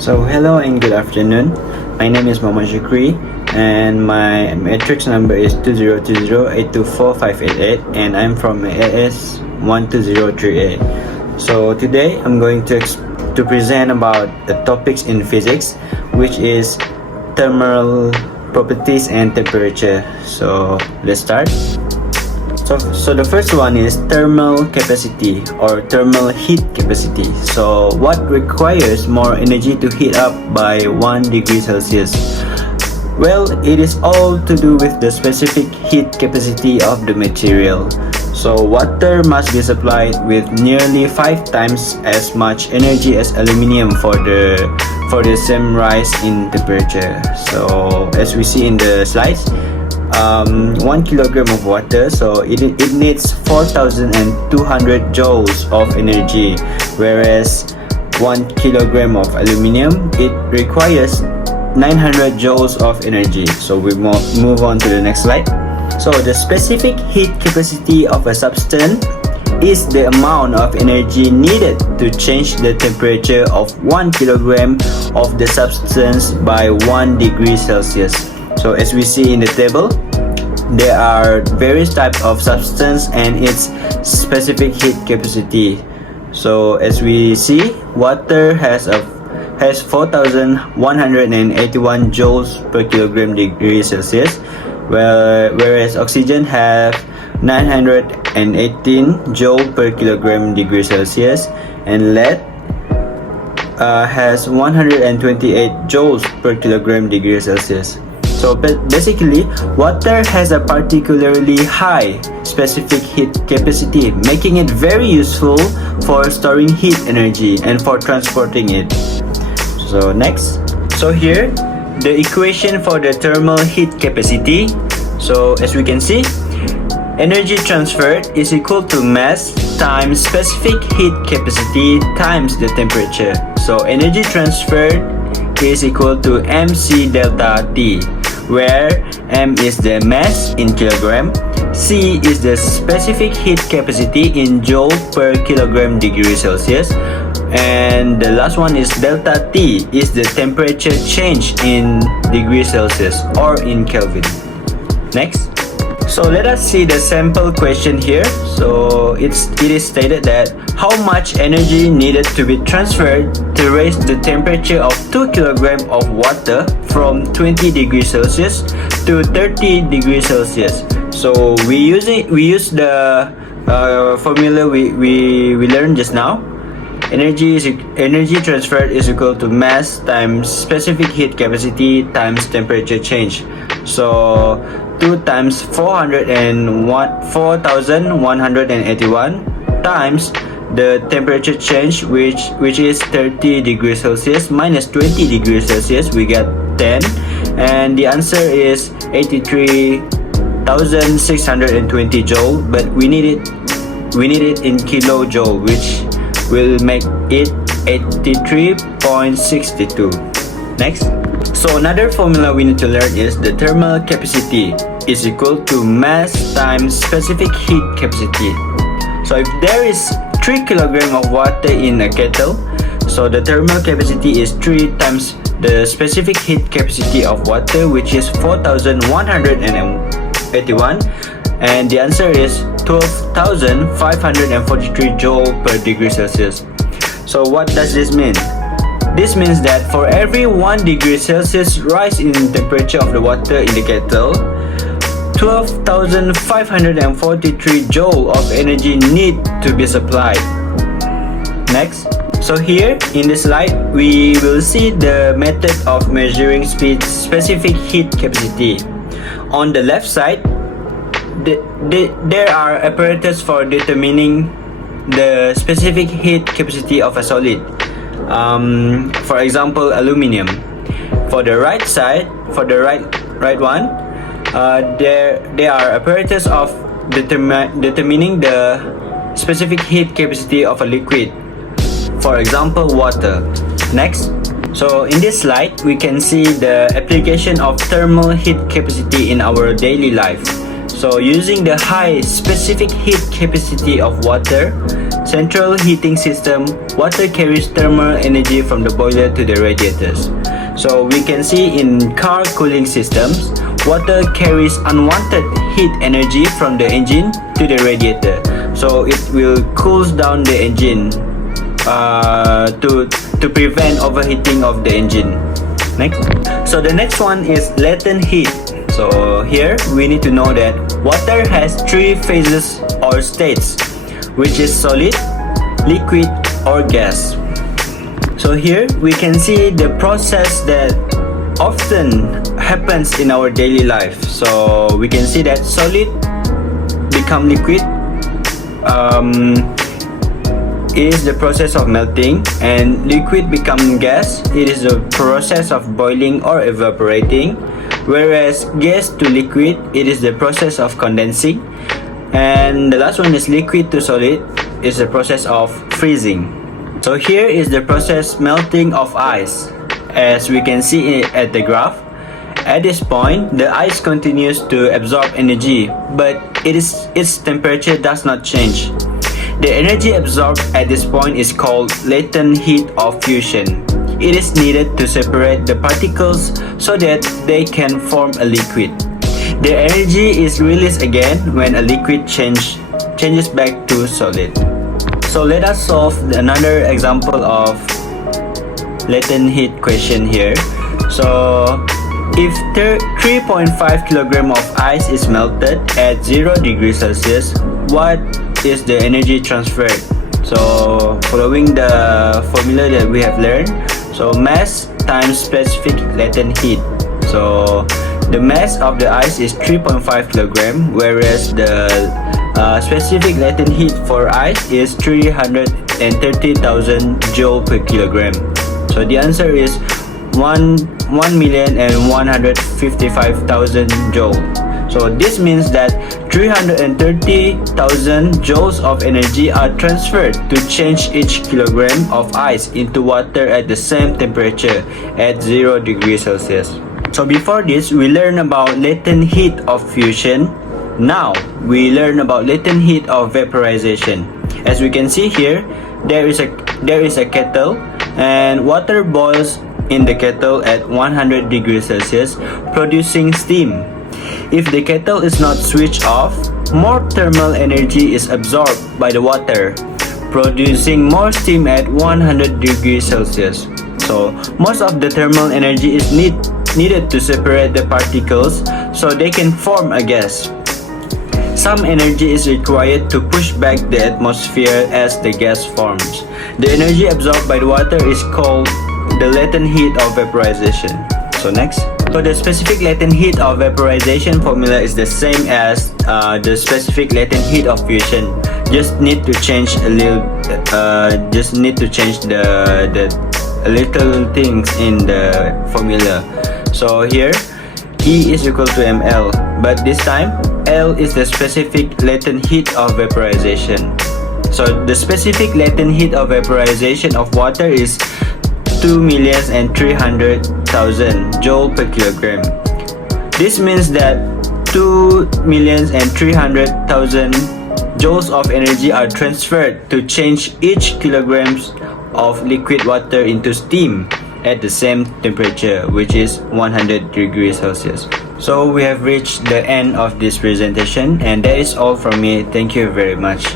So hello and good afternoon. My name is Mohammad Shukri and my matrix number is 2020824588 and I'm from AS1203A. So today I'm going to present about the topics in physics, which is thermal properties and temperature. So let's start. So the first one is thermal capacity or thermal heat capacity. So what requires more energy to heat up by 1 degree Celsius? Well, it is all to do with the specific heat capacity of the material. So water must be supplied with nearly 5 times as much energy as aluminum for the same rise in temperature. So as we see in the slides, 1 kilogram of water, so it needs 4,200 joules of energy, whereas 1 kilogram of aluminum, it requires 900 joules of energy. So we move on to the next slide. So the specific heat capacity of a substance is the amount of energy needed to change the temperature of 1 kilogram of the substance by 1 degree Celsius. So as we see in the table, there are various types of substance and its specific heat capacity. So as we see, water has 4,181 joules per kilogram degree Celsius, whereas oxygen have 918 joule per kilogram degree Celsius, and lead has 128 joules per kilogram degree Celsius. So basically, water has a particularly high specific heat capacity, making it very useful for storing heat energy and for transporting it. So next. So here, the equation for the thermal heat capacity. So as we can see, energy transferred is equal to mass times specific heat capacity times the temperature. So energy transferred is equal to mc delta T, where m is the mass in kilogram, c is the specific heat capacity in joule per kilogram degree Celsius, and the last one is delta T is the temperature change in degree Celsius or in Kelvin. Next. So let us see the sample question here. So it is stated that how much energy needed to be transferred to raise the temperature of 2 kg of water from 20 degrees Celsius to 30 degrees Celsius. So we use the formula we learned just now. Energy transferred is equal to mass times specific heat capacity times temperature change. So 2 times 4,181 times the temperature change, which is 30 degrees Celsius minus 20 degrees Celsius, we get 10, and the answer is 83,620 joule, but we need it in kilojoule, which will make it 83.62. Next. So another formula we need to learn is the thermal capacity is equal to mass times specific heat capacity. So if there is 3 kg of water in a kettle, so the thermal capacity is 3 times the specific heat capacity of water, which is 4,181, and the answer is 12,543 joule per degree Celsius. So what does this mean? This means that for every 1 degree Celsius rise in temperature of the water in the kettle, 12,543 joule of energy need to be supplied. Next. So here in this slide, we will see the method of measuring specific heat capacity. On the left side, there are apparatus for determining the specific heat capacity of a solid. For example, aluminum. For the right side, for the right one, there are apparatus of determining the specific heat capacity of a liquid. For example, water. Next. So in this slide, we can see the application of thermal heat capacity in our daily life. So using the high specific heat capacity of water, central heating system, water carries thermal energy from the boiler to the radiators. So we can see in car cooling systems, water carries unwanted heat energy from the engine to the radiator. So it will cool down the engine to prevent overheating of the engine. Next. So the next one is latent heat. So here we need to know that water has three phases or states, which is solid, liquid, or gas. So here we can see the process that often happens in our daily life. So we can see that solid become liquid is the process of melting, and liquid become gas. It is the process of boiling or evaporating, whereas gas to liquid, it is the process of condensing, and the last one is liquid to solid, is the process of freezing. So here is the process melting of ice. As we can see at the graph, at this point the ice continues to absorb energy, but its temperature does not change. The energy absorbed at this point is called latent heat of fusion. It is needed to separate the particles so that they can form a liquid. The energy is released again when a liquid changes back to solid. So let us solve another example of latent heat question here. So if 3.5 kg of ice is melted at 0 degrees Celsius, what is the energy transferred? So following the formula that we have learned, so mass times specific latent heat. So the mass of the ice is 3.5 kg, whereas the specific latent heat for ice is 330,000 joule per kilogram. So the answer is 1,155,000 joule. So this means that 330,000 joules of energy are transferred to change each kilogram of ice into water at the same temperature at 0 degrees Celsius. So before this, we learned about latent heat of fusion. Now we learn about latent heat of vaporization. As we can see here, there is a kettle, and water boils in the kettle at 100 degrees Celsius, producing steam. If the kettle is not switched off, more thermal energy is absorbed by the water, producing more steam at 100 degrees Celsius. So most of the thermal energy is needed to separate the particles so they can form a gas. Some energy is required to push back the atmosphere as the gas forms. The energy absorbed by the water is called the latent heat of vaporization. So next. So the specific latent heat of vaporization formula is the same as the specific latent heat of fusion. Just need to change a little. The little things in the formula. So here, E is equal to ml, but this time L is the specific latent heat of vaporization. So the specific latent heat of vaporization of water is 2,300,000 joule per kilogram. This means that 2,300,000 joules of energy are transferred to change each kilograms of liquid water into steam at the same temperature, which is 100 degrees Celsius. So we have reached the end of this presentation, and that is all from me. Thank you very much.